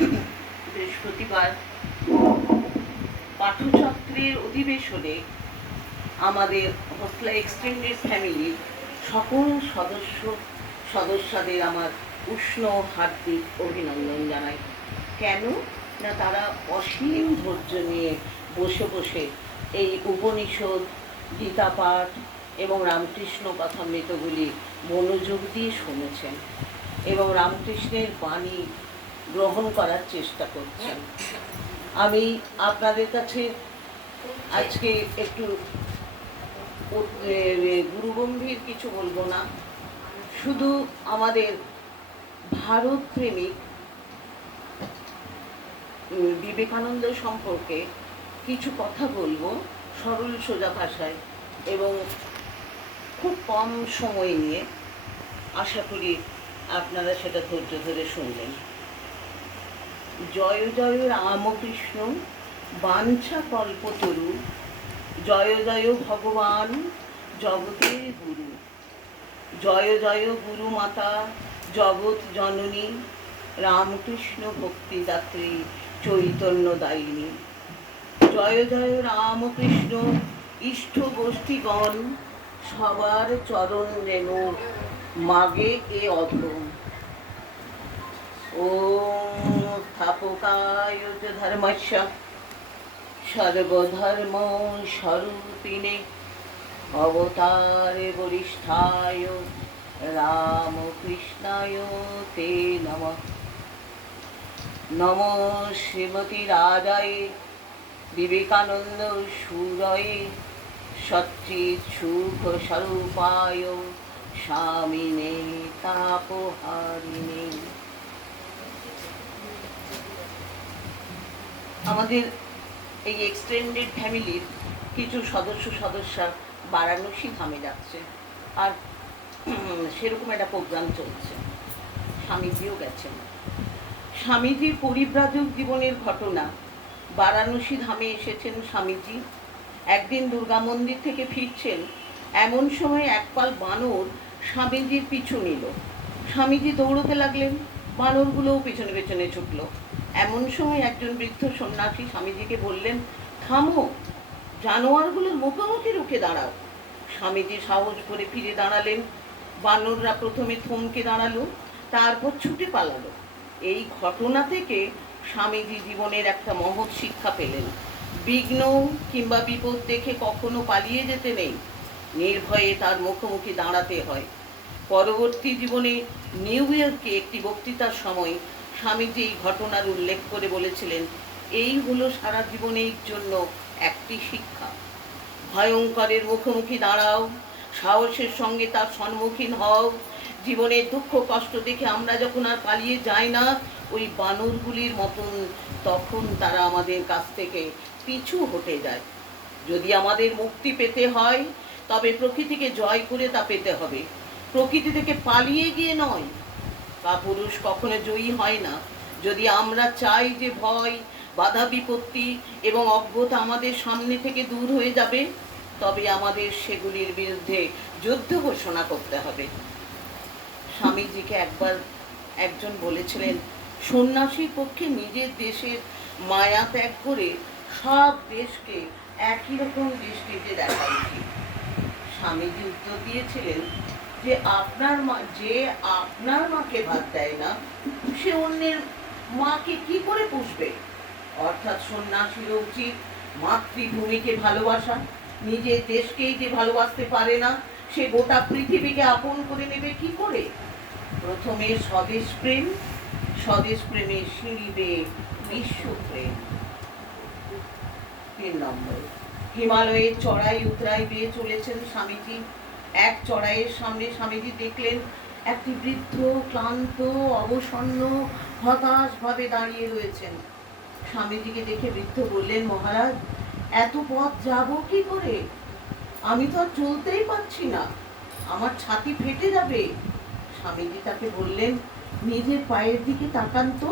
বৃহস্পতিবার পাঠচক্রের অধিবেশনে আমাদের হোসলা এক্সটেন্ডেড ফ্যামিলির সকল সদস্যদের আমার উষ্ণ হার্দিক অভিনন্দন জানাই। কেন না, তারা অসীম ধৈর্য নিয়ে বসে বসে এই উপনিষদ, গীতা পাঠ এবং রামকৃষ্ণ কথামৃতগুলি মনোযোগ দিয়ে শুনেছেন এবং রামকৃষ্ণের বাণী গ্রহণ করার চেষ্টা করছেন। আমি আপনাদের কাছে আজকে একটু গুরুগম্ভীর কিছু বলবো না, শুধু আমাদের ভারত প্রেমিক বিবেকানন্দ সম্পর্কে কিছু কথা বলবো সরল সোজা ভাষায় এবং খুব কম সময় নিয়ে। আশা করি আপনারা সেটা ধৈর্য ধরে শুনবেন। জয় জয় রামকৃষ্ণ বাঞ্ছা কল্পতরু, জয় জয় ভগবান জগতের গুরু, জয় জয় গুরু মাতা জগৎ জননী, রামকৃষ্ণ ভক্তিদাত্রী চৈতন্য দায়িনী। জয় জয় রামকৃষ্ণ ইষ্ট গোষ্ঠীগণ, সবার চরণ যেন মাগে এ অধম। ওম স্থাপকায় চ ধর্মস্য সর্বধর্ম স্বরূপিণে অবতারে বরিষ্ঠায় রামকৃষ্ণায় তে নমঃ। নমো শ্রীমতী রাজায় বিবেকানন্দ সুরয়ে সচ্চিৎ সুখ স্বরূপায় স্বামিনে তাপহারিণে। আমাদের এই এক্সটেন্ডেড ফ্যামিলির কিছু সদস্যা বারাণসী ধামে যাচ্ছে, আর সেরকম একটা প্রোগ্রাম চলছে। স্বামীজিও গেছেন। স্বামীজির পরিব্রাজক জীবনের ঘটনা। বারাণসী ধামে এসেছেন স্বামীজি। একদিন দুর্গা মন্দির থেকে ফিরছেন, এমন সময় একপাল বানর স্বামীজির পিছু নিল। স্বামীজি দৌড়তে লাগলেন, বানরগুলোও পেছনে পেছনে ছুটল। এমন সময় একজন বৃদ্ধ সন্ন্যাসী স্বামীজিকে বললেন, থামো, জানোয়ারগুলোর মুখোমুখি রুখে দাঁড়াও। স্বামীজি সাহস করে ফিরে দাঁড়ালেন। বানররা প্রথমে থমকে দাঁড়ালো, তারপর ছুটে পালালো। এই ঘটনা থেকে স্বামীজি জীবনের একটা মহৎ শিক্ষা পেলেন। বিঘ্ন কিংবা বিপদ দেখে কখনো পালিয়ে যেতে নেই, নির্ভয়ে তার মুখোমুখি দাঁড়াতে হয়। পরবর্তী জীবনে নিউ ইয়র্কে একটি বক্তৃতার সময় স্বামীজি এই ঘটনার উল্লেখ করে বলেছিলেন, এই হলো সারা জীবনের জন্য একটি শিক্ষা। ভয়ঙ্করের মুখোমুখি দাঁড়াও, সাহসের সঙ্গে তার সম্মুখীন হও। জীবনের দুঃখ কষ্ট দেখে আমরা যখন আর পালিয়ে যাই না ওই বানরগুলির মতন, তখন তারা আমাদের কাছ থেকে পিছু হটে যায়। যদি আমাদের মুক্তি পেতে হয় তবে প্রকৃতিকে জয় করে তা পেতে হবে, প্রকৃতি থেকে পালিয়ে গিয়ে নয়। কাপুরুষ কখনো জয়ী হয় না। যদি আমরা চাই যে ভয়, বাধা বিপত্তি এবং অজ্ঞতা আমাদের সামনে থেকে দূর হয়ে যাবে, তবে আমাদের সেগুলির বিরুদ্ধে যুদ্ধ ঘোষণা করতে হবে। স্বামীজিকে একবার একজন বলেছিলেন, সন্ন্যাসীর পক্ষে নিজের দেশের মায়া ত্যাগ করে সব দেশকে একই রকম দৃষ্টিতে দেখা উচিত। স্বামীজি উত্তর দিয়েছিলেন যে আপনার মাকে ভাত দেয় না, সে অন্যের মাকে কি করে পুষবে। অর্থাৎ সন্ন্যাসীর উচিত মাতৃভূমিকে ভালোবাসা। নিজের দেশকেই যে ভালোবাসতে পারে না, সে গোটা পৃথিবীকে আপন করে নেবে কি করে। প্রথমে স্বদেশ প্রেম, স্বদেশ প্রেমের সিঁড়ি বেয়ে বিশ্বপ্রেম। 3 নম্বর, হিমালয়ের চড়াই উতরাই বেয়ে চলেছেন স্বামীজি। এক চড়াইয়ের সামনে স্বামীজি দেখলেন একটি বৃদ্ধ ক্লান্ত অবসন্ন হতাশ ভাবে দাঁড়িয়ে রয়েছেন। স্বামীজিকে দেখে বৃদ্ধ বললেন, মহারাজ, এত পথ যাব কি করে? আমি তো আর চলতেই পারছি না, আমার ছাতি ফেটে যাবে। স্বামীজি তাকে বললেন, নিজের পায়ের দিকে তাকান তো,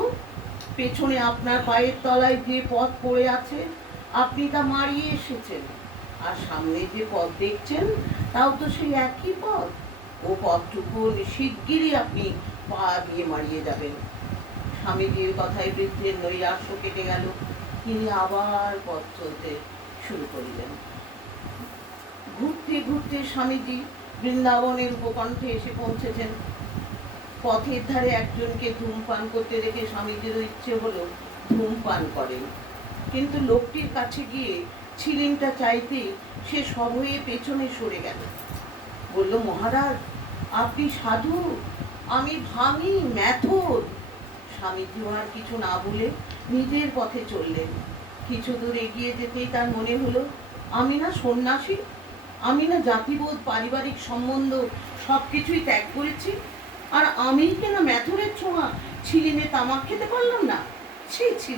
পেছনে আপনার পায়ের তলায় যে পথ পড়ে আছে আপনি তা মারিয়ে এসেছেন, আর সামনে যে পথ দেখছেন তাও তো সেই একই পথ। ও পথটুকু শিগগিরই আপনি পা দিয়ে মারিয়ে যাবেন। স্বামীজির কথায় বৃদ্ধের নৈরাশ্য কেটে গেল। তিনি আবার পথ চলতে শুরু করিলেন। ঘুরতে ঘুরতে স্বামীজি বৃন্দাবনের উপকণ্ঠে এসে পৌঁছেছেন। পথের ধারে একজনকে ধূমপান করতে দেখে স্বামীজিরও ইচ্ছে হলো ধূমপান করেন, কিন্তু লোকটির কাছে গিয়ে ছিলিমটা চাইতে সে সভয়ে পেছনে সরে গেল। বলল, মহারাজ আপনি সাধু, আমি ভাঙি ম্যাথর। স্বামীজি আর কিছু না বলে নিজের পথে চললেন। কিছু দূর এগিয়ে যেতেই তার মনে হলো, আমি না সন্ন্যাসী, আমি না জাতিবোধ পারিবারিক সম্বন্ধ সবকিছুই ত্যাগ করেছি, আর আমি কেনা ম্যাথরের ছোঁয়া ছিলিমে তামাক খেতে পারলাম না। ছি ছি।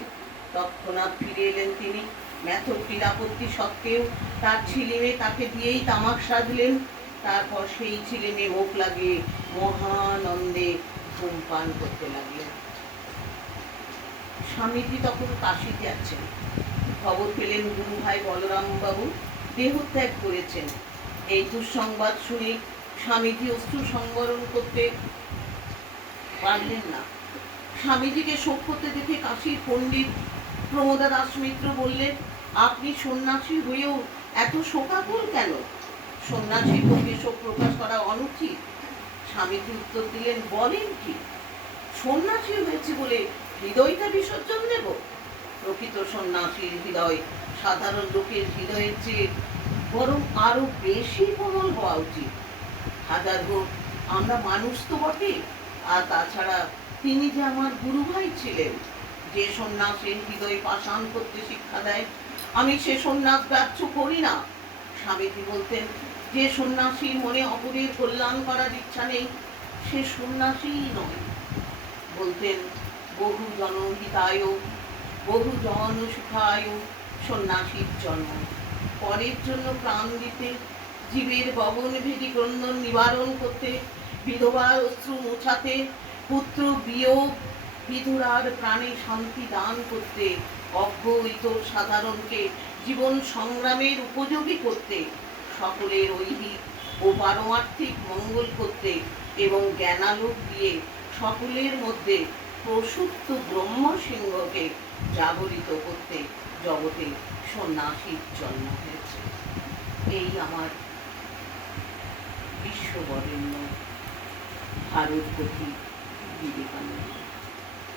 তৎক্ষণাৎ ফিরে এলেন তিনি। ম্যাথরটির আপত্তি সত্ত্বেও তার ছিলিমে তাকে দিয়েই তামাক সাজলেন। তারপর সেই ছিলিমে মুখ লাগিয়ে মহানন্দে ধূমপান করতে লাগলেন। স্বামীজি তখন কাশিতে আছেন। খবর পেলেন গুরু ভাই বলরাম বাবু দেহত্যাগ করেছেন। এই দুঃসংবাদ শুনে স্বামীজি অশ্রু সংবরণ করতে পারলেন না। স্বামীজিকে শোক করতে দেখে কাশীর পণ্ডিত প্রমোদা দাস মিত্র বললেন, আপনি সন্ন্যাসী হয়েও এত শোকাকুল কেন? সন্ন্যাসীর পক্ষে শোক প্রকাশ করা অনুচিত। স্বামীজি উত্তর দিলেন, বলেন কি, সন্ন্যাসী হয়েছে বলে হৃদয়টা বিসর্জন দেব? প্রকৃত সন্ন্যাসীর হৃদয় সাধারণ লোকের হৃদয়ের চেয়ে বরং আরো বেশি কোমল হওয়া উচিত। হাজার হোক আমরা মানুষ তো বটে, আর তাছাড়া তিনি যে আমার গুরু ভাই ছিলেন। যে সন্ন্যাসের হৃদয় পাষাণ করতে শিক্ষা দেয়, আমি সে সন্ন্যাস গ্রাহ্য করি না। স্বামীজি বলতেন, যে সন্ন্যাসীর মনে অপরের কল্যাণ করার ইচ্ছা নেই, সে সন্ন্যাসীই নয়। বলতেন, বহু জনহিতায় বহু জন সুখায় সন্ন্যাসীর জন্ম। পরের জন্য প্রাণ দিতে, জীবের গগন ভেদী ক্রন্দন নিবারণ করতে, বিধবার অশ্রু মোছাতে, পুত্র বিয়োগ বিধুরার প্রাণে শান্তি দান করতে, অজ্ঞ ইতর সাধারণকে জীবন সংগ্রামের উপযোগী করতে, সকলের ঐহিক ও পারমার্থিক মঙ্গল করতে এবং জ্ঞানালোক দিয়ে সকলের মধ্যে প্রসুপ্ত ব্রহ্ম সিংহকে জাগরিত করতে জগতে সন্ন্যাসীর জন্ম হয়েছে। এই আমার বিশ্ববরেণ্য ভারতপতি বিবেকানন্দ।